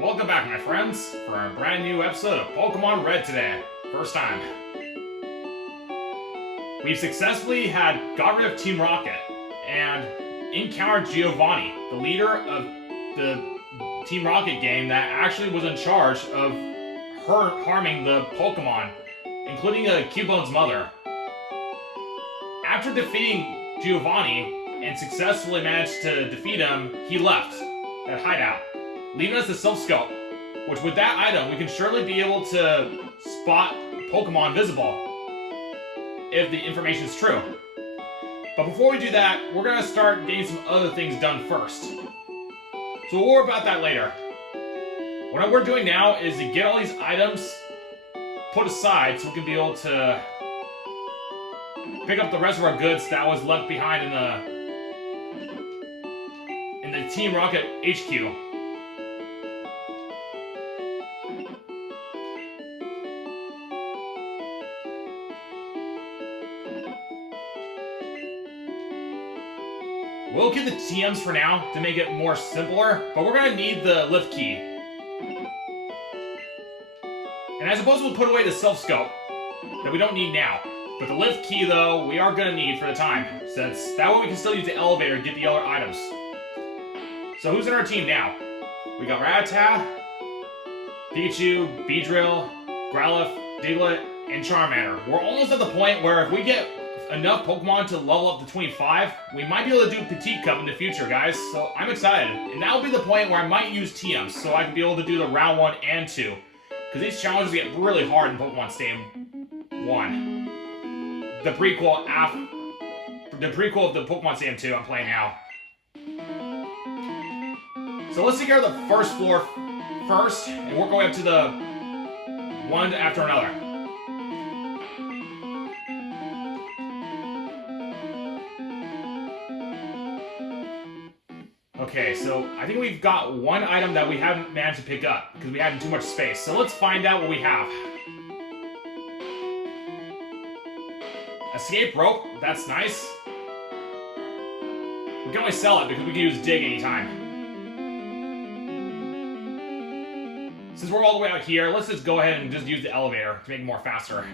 Welcome back, my friends, for a brand new episode of Pokemon Red today. First time. We've successfully got rid of Team Rocket and encountered Giovanni, the leader of the Team Rocket game that actually was in charge of harming the Pokemon, including Cubone's mother. After defeating Giovanni and successfully managed to defeat him, he left that hideout, leaving us the Silph Scope, which with that item we can surely be able to spot Pokemon visible if the information is true. But before we do that, we're going to start getting some other things done first. So we'll worry about that later. What we're doing now is to get all these items put aside so we can be able to pick up the rest of our goods that was left behind in the Team Rocket HQ. We'll get the TMs for now to make it more simpler, but we're going to need the lift key. And I suppose we'll put away the Silph Scope that we don't need now. But the lift key, though, we are going to need for the time, since that way we can still use the elevator to get the other items. So who's in our team now? We got Rattata, Pikachu, Beedrill, Growlithe, Diglett, and Charmander. We're almost at the point where if we get enough Pokemon to level up to 25, we might be able to do Petite Cup in the future, guys. So I'm excited. And that'll be the point where I might use TMs, so I can be able to do the round 1 and 2. Because these challenges get really hard in Pokemon Stadium 1. The prequel of the Pokemon Stadium 2 I'm playing now. So let's take care of the first floor first, and work our way up to the one after another. Okay, so I think we've got one item that we haven't managed to pick up because we had too much space. So let's find out what we have. Escape rope, that's nice. We can only sell it because we can use dig anytime. Since we're all the way out here, let's just go ahead and just use the elevator to make it more faster.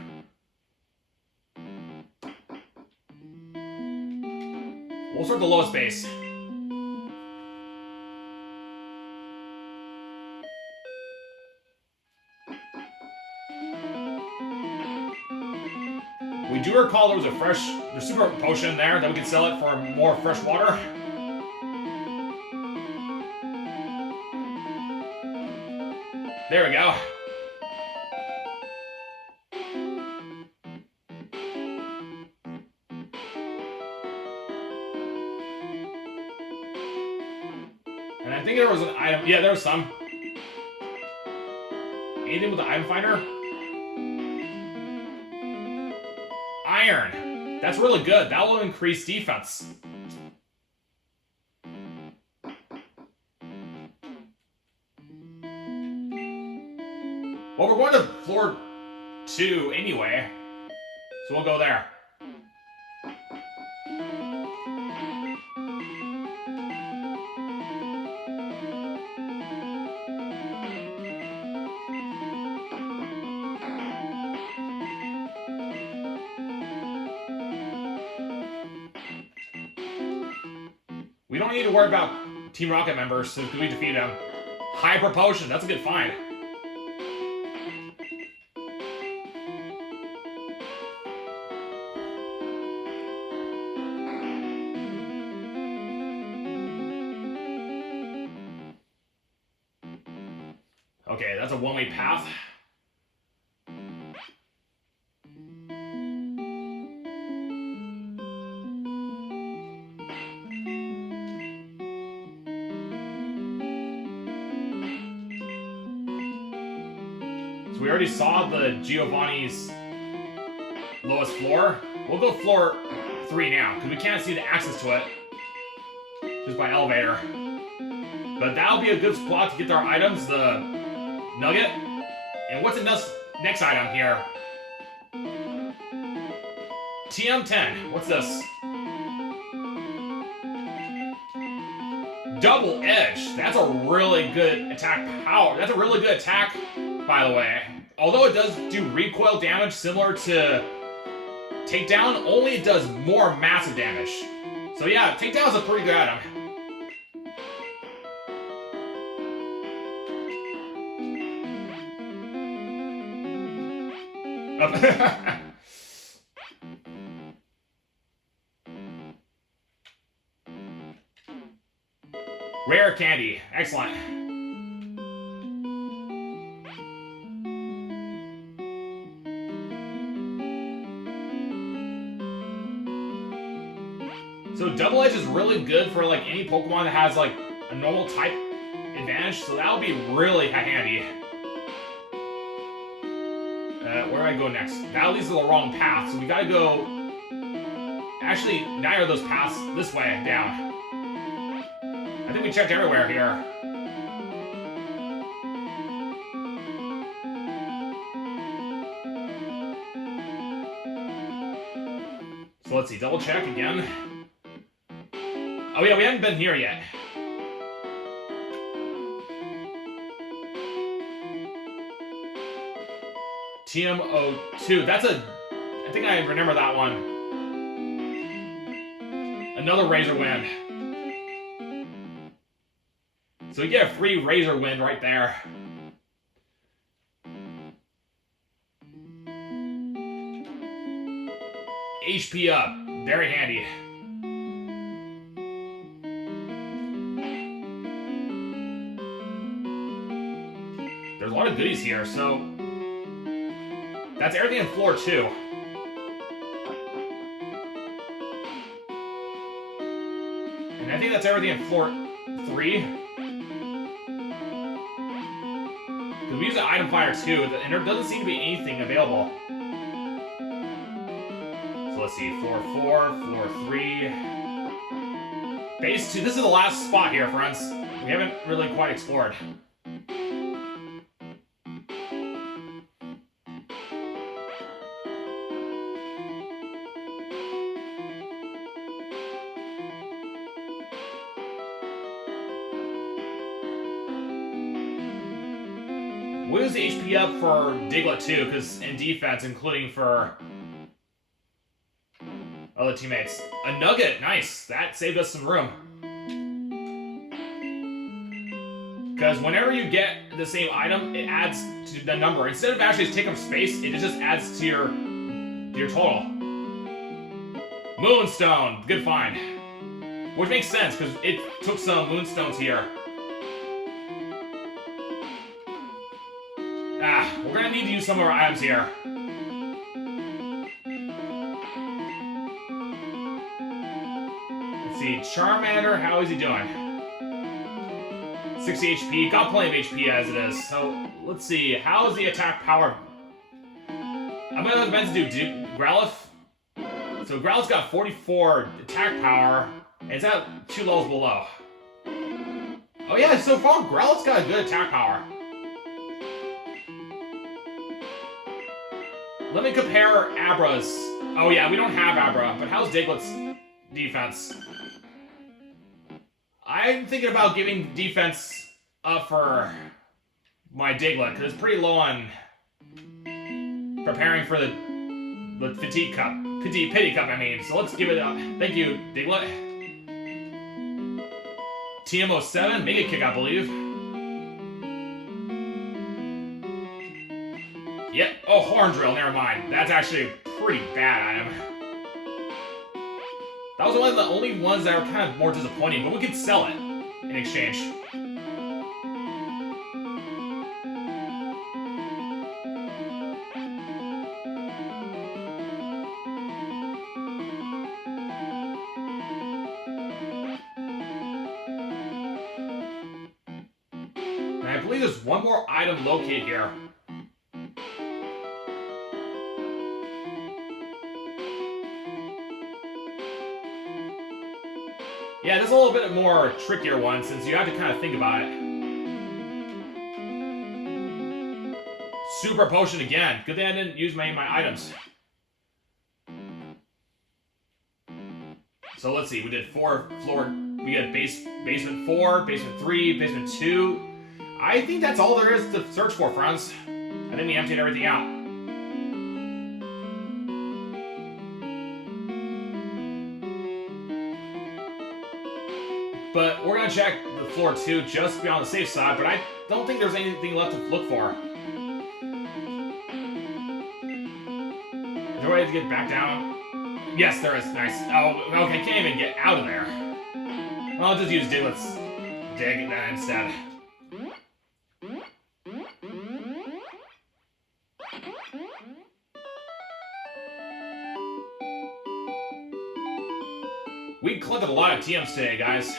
We'll start the lowest base. We do recall there was a super potion there that we could sell it for more fresh water. There we go. And I think there was an item. Yeah, there was some. Anything with the item finder? Iron. That's really good. That will increase defense. Well, we're going to floor 2 anyway, so we'll go there. We don't need to worry about Team Rocket members since we defeat them. Hyper Potion, that's a good find. Okay, that's a one-way path. So we already saw the Giovanni's lowest floor. We'll go floor 3 now, because we can't see the access to it just by elevator. But that'll be a good spot to get our items, the nugget. And what's the next item here? TM10. What's this? Double Edge. That's a really good attack power. That's a really good attack, by the way. Although it does do recoil damage similar to Takedown, only it does more massive damage. So yeah, Takedown is a pretty good item. Rare candy. Excellent. So Double Edge is really good for like any Pokemon that has like a normal type advantage, so that would be really handy. Where do I go next? That leads to the wrong path, so we gotta go... Actually, neither of those paths this way, down. I think we checked everywhere here. So let's see, double check again. Oh yeah, we haven't been here yet. TM02, that's a... I think I remember that one. Another Razor Wind. So we get a free Razor Wind right there. HP up, very handy. There's a lot of goodies here, so that's everything in floor 2. And I think that's everything in floor 3. Because we use the item finder too, and there doesn't seem to be anything available. So let's see, floor 4, floor 3. Base 2, this is the last spot here, friends. We haven't really quite explored. We'll use the HP up for Diglett too, because in defense, including for other teammates. A Nugget, nice. That saved us some room. Because whenever you get the same item, it adds to the number. Instead of actually taking up space, it just adds to your total. Moonstone, good find. Which makes sense, because it took some Moonstones here. We're gonna need to use some of our items here. Let's see, Charmander, how is he doing? 60 HP, got plenty of HP as it is. So, let's see, how is the attack power? I'm gonna recommend to do Growlithe. So Growlithe's got 44 attack power, and it's at 2 levels below. Oh yeah, so far Growlithe's got a good attack power. Let me compare Abra's. Oh yeah, we don't have Abra, but how's Diglett's defense? I'm thinking about giving defense up for my Diglett, because it's pretty low on preparing for the Pity Cup, I mean. So let's give it up. Thank you, Diglett. TM07, Mega Kick, I believe. Yep. Oh, Horn Drill, never mind. That's actually a pretty bad item. That was one of the only ones that were kind of more disappointing, but we could sell it in exchange. And I believe there's one more item located here. Yeah, this is a little bit more trickier one, since you have to kind of think about it. Super Potion again. Good thing I didn't use my items. So let's see, we did floor We get basement 4, basement 3, basement 2. I think that's all there is to search for, friends. I think we emptied everything out. But we're gonna check the floor too, just to be on the safe side, but I don't think there's anything left to look for. Is there a way to get back down? Yes, there is. Nice. Oh, okay, can't even get out of there. Well, I'll just use Diglett's dig that instead. We collected a lot of TMs today, guys.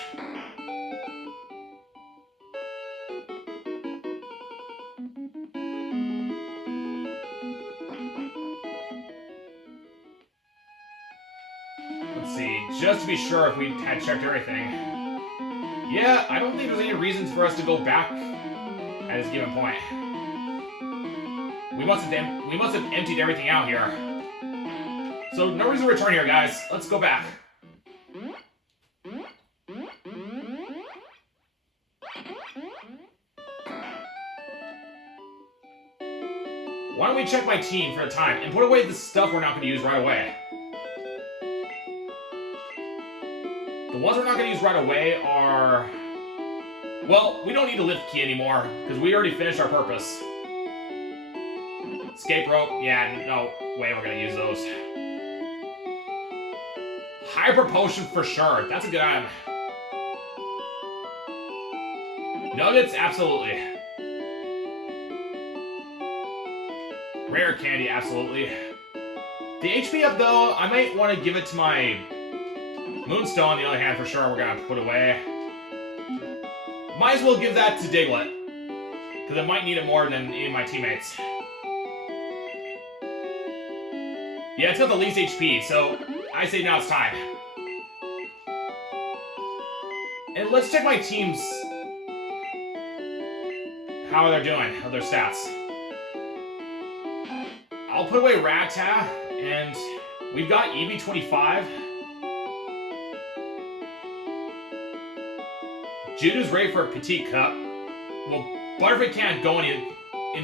Let's see, just to be sure if we had checked everything. Yeah, I don't think there's any reasons for us to go back at this given point. We must have emptied everything out here. So no reason to return here, guys. Let's go back. Why don't we check my team for a time and put away the stuff we're not going to use right away. The ones we're not going to use right away are... Well, we don't need a lift key anymore, because we already finished our purpose. Escape rope, yeah, no way we're going to use those. Hyper potion for sure, that's a good item. Nuggets, absolutely. Rare candy, absolutely. The HP up, though, I might want to give it to my Moonstone, on the other hand, for sure, we're going to put away. Might as well give that to Diglett, because I might need it more than any of my teammates. Yeah, it's got the least HP, so I say now it's time. And let's check my teams. How they're doing, how their stats. I'll put away Rata, and we've got EV25. Judo's ready for a Petite Cup. Well, Butterfree can't go in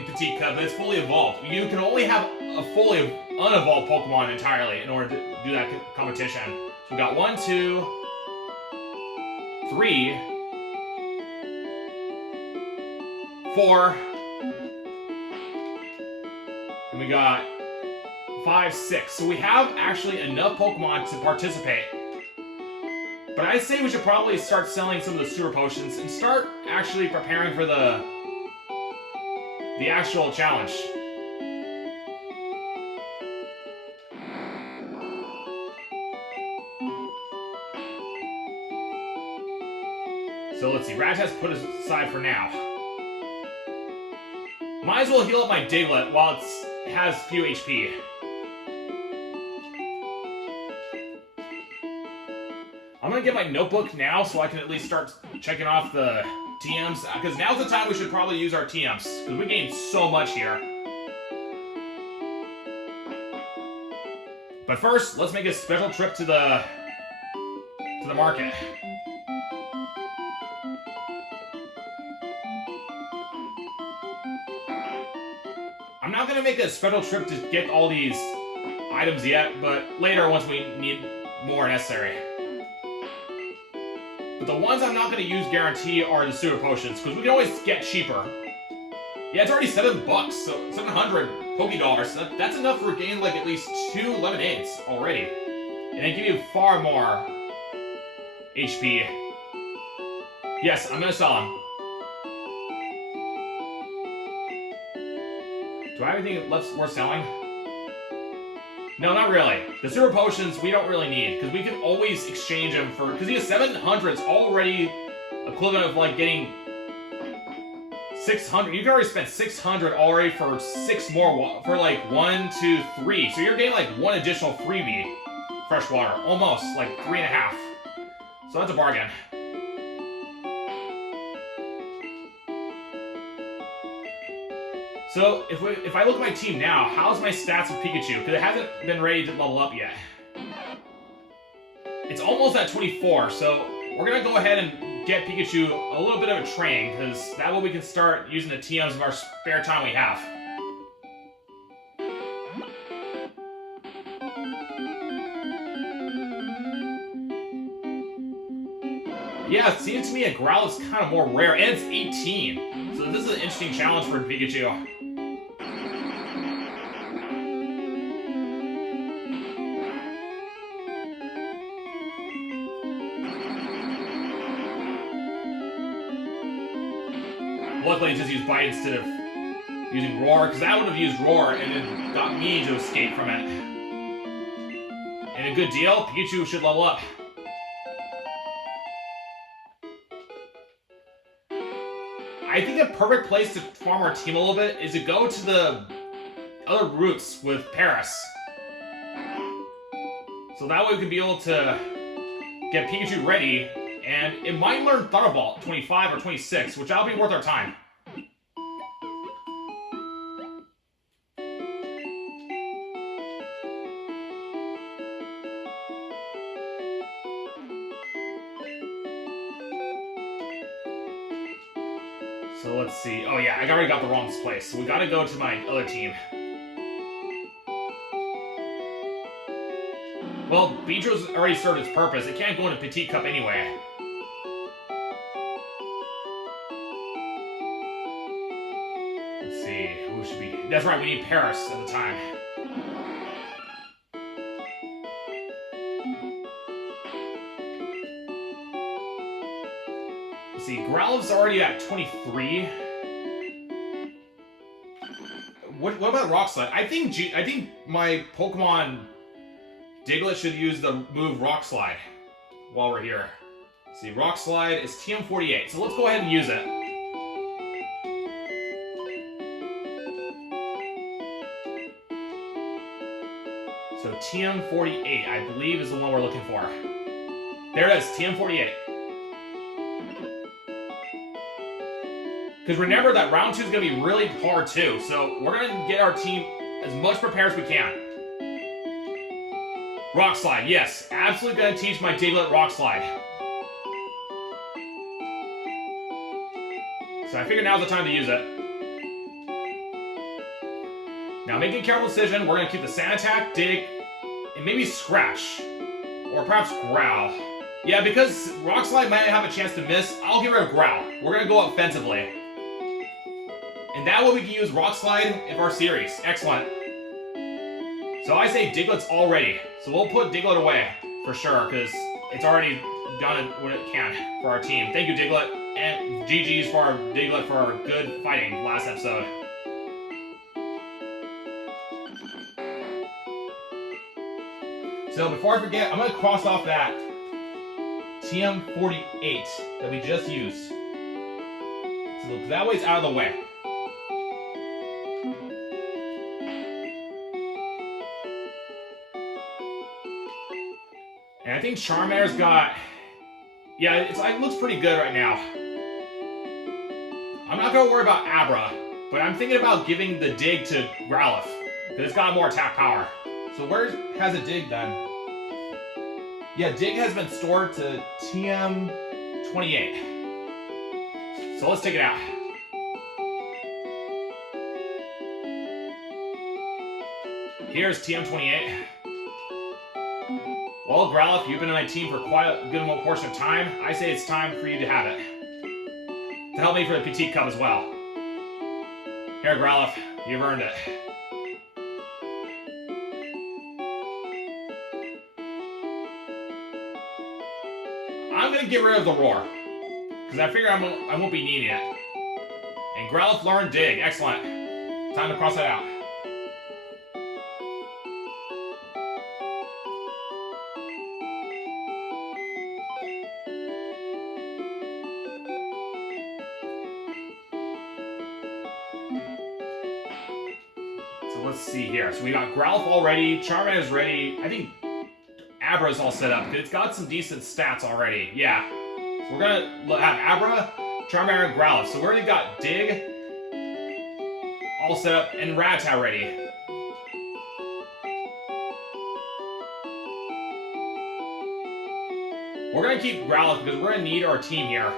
Petite Cup, but it's fully evolved. You can only have a fully unevolved Pokemon entirely in order to do that competition. So we got 1, 2, 3, 4, and we got 5, 6. So we have actually enough Pokemon to participate. But I say we should probably start selling some of the sewer potions and start actually preparing for the actual challenge. So let's see, Rattata's put aside for now. Might as well heal up my Diglett while it has few HP. I'm gonna get my notebook now so I can at least start checking off the TMs, because now's the time we should probably use our TMs, because we gained so much here. But first, let's make a special trip to the market. I'm not gonna make a special trip to get all these items yet, but later once we need more necessary. But the ones I'm not going to use guarantee are the sewer potions, because we can always get cheaper. Yeah, it's already $7, so 700 Poké-Dollars. So that's enough for getting like at least 2 lemonades already. And they give you far more HP. Yes, I'm going to sell them. Do I have anything left worth selling? No, not really. The sewer potions we don't really need, because we can always exchange them for... Because these 700's already equivalent of, like, getting 600. You can already spend 600 already for 6 more, for, like, 1, 2, 3. So you're getting, like, 1 additional freebie. Freshwater. Almost, like, 3.5. So that's a bargain. So, if I look at my team now, how's my stats with Pikachu? Because it hasn't been ready to level up yet. It's almost at 24, so we're gonna go ahead and get Pikachu a little bit of a train, because that way we can start using the TMs of our spare time we have. Yeah, it seems to me a Growl is kind of more rare, and it's 18. So this is an interesting challenge for Pikachu. Luckily, I just used Bite instead of using Roar, because I would have used Roar and it got me to escape from it. And a good deal, Pikachu should level up. I think a perfect place to farm our team a little bit is to go to the other routes with Paris. So that way we can be able to get Pikachu ready, and it might learn Thunderbolt 25 or 26, which that'll be worth our time. So let's see. Oh yeah, I already got the wrong place. So we gotta go to my other team. Well, Beedrill's already served its purpose. It can't go into Petite Cup anyway. Let's see, who should be... That's right, we need Paris at the time. Let's see, Growlithe's already at 23. What about Rock Slide? I think my Pokemon Diglett should use the move Rock Slide while we're here. Let's see, Rock Slide is TM48, so let's go ahead and use it. So TM48, I believe, is the one we're looking for. There it is, TM48. Because remember that round 2 is going to be really hard too, so we're going to get our team as much prepared as we can. Rock Slide, yes. Absolutely going to teach my Diglett Rock Slide. So I figured now's the time to use it. Now make a careful decision. We're going to keep the Sand Attack, Dig, and maybe Scratch. Or perhaps Growl. Yeah, because Rock Slide might have a chance to miss, I'll get rid of Growl. We're going to go offensively. And that way we can use Rock Slide in our series. Excellent. So I say Diglett's all ready. So we'll put Diglett away for sure, because it's already done what it can for our team. Thank you, Diglett, and GG's for our Diglett for our good fighting last episode. So before I forget, I'm going to cross off that TM48 that we just used. So that way it's out of the way. And I think Charmander's got... Yeah, it looks pretty good right now. I'm not going to worry about Abra, but I'm thinking about giving the Dig to Growlithe, because it's got more attack power. So where has a Dig then? Yeah, Dig has been stored to TM28. So let's take it out. Here's TM28. Well, Growlithe, you've been on my team for quite a good portion of time. I say it's time for you to have it. To help me for the Petite Cup as well. Here, Growlithe, you've earned it. I'm going to get rid of the Roar, because I figure I won't be needing it. And Growlithe learned Dig. Excellent. Time to cross that out. Let's see here. So we got Growlithe all ready, Charmander's ready. I think Abra's all set up. It's got some decent stats already. Yeah. So we're gonna have Abra, Charmander, and Growlithe. So we already got Dig all set up and Rattata ready. We're gonna keep Growlithe because we're gonna need our team here.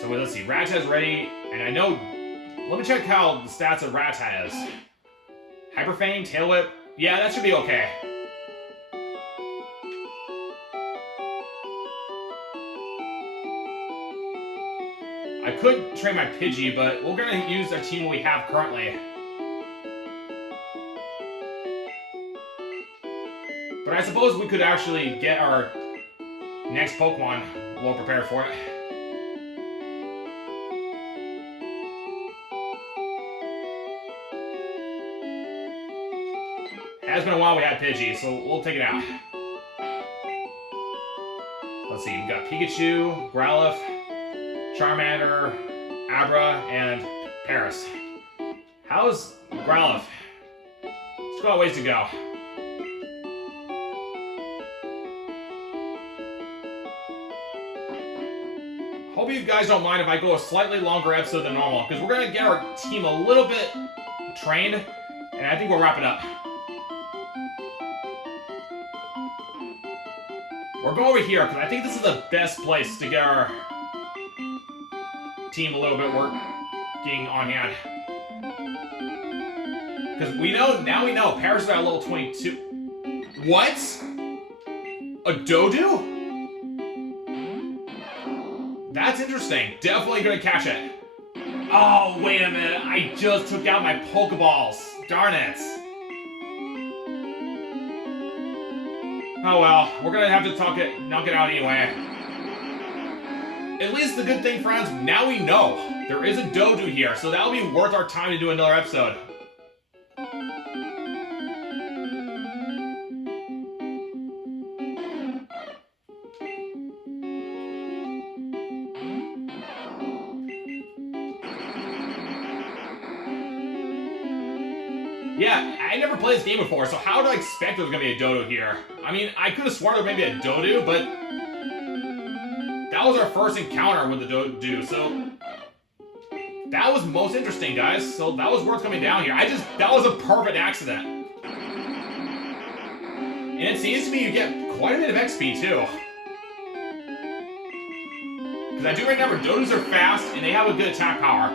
So let's see, Rattata's ready, and I know. Let me check how the stats of Rattata is. Hyper Feint, Tail Whip. Yeah, that should be okay. I could train my Pidgey, but we're gonna use our team we have currently. But I suppose we could actually get our next Pokemon well prepared for it. It has been a while we had Pidgey, so we'll take it out. Let's see, we've got Pikachu, Growlithe, Charmander, Abra, and Paris. How's Growlithe? It's got a ways to go. Hope you guys don't mind if I go a slightly longer episode than normal, because we're going to get our team a little bit trained, and I think we'll wrap it up. We're going over here, because I think this is the best place to get our team a little bit working on hand. Because we know, now we know, Paris is at level 22. What? A Dodu? That's interesting. Definitely gonna catch it. Oh, wait a minute. I just took out my Pokeballs. Darn it. Oh well, we're gonna have to knock it out anyway. At least the good thing, friends, now we know there is a Dodu here, so that'll be worth our time to do another episode. Yeah, I never played this game before, so how did I expect there was gonna be a Dodo here? I mean, I could have sworn there may be a Dodu, but that was our first encounter with the Dodu, so that was most interesting, guys. So that was worth coming down here. That was a perfect accident. And it seems to me you get quite a bit of XP, too. Because I do remember Dodus are fast, and they have a good attack power.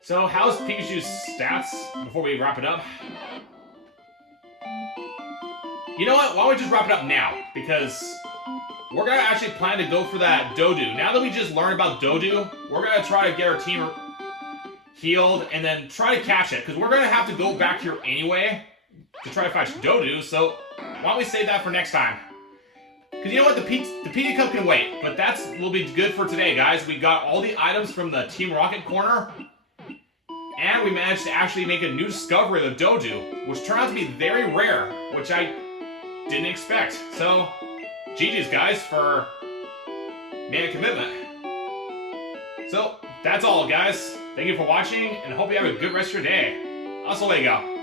So, how's Pikachu's stats before we wrap it up? You know what? Why don't we just wrap it up now? Because we're going to actually plan to go for that Dodu. Now that we just learned about Dodu, we're going to try to get our team healed and then try to catch it. Because we're going to have to go back here anyway to try to catch Dodu. So, why don't we save that for next time? Because you know what? The PD Cup can wait. But will be good for today, guys. We got all the items from the Team Rocket corner. And we managed to actually make a new discovery of the Dodu, which turned out to be very rare, which I didn't expect. So, GG's guys for making a commitment. So, that's all guys. Thank you for watching, and hope you have a good rest of your day. Hasta luego.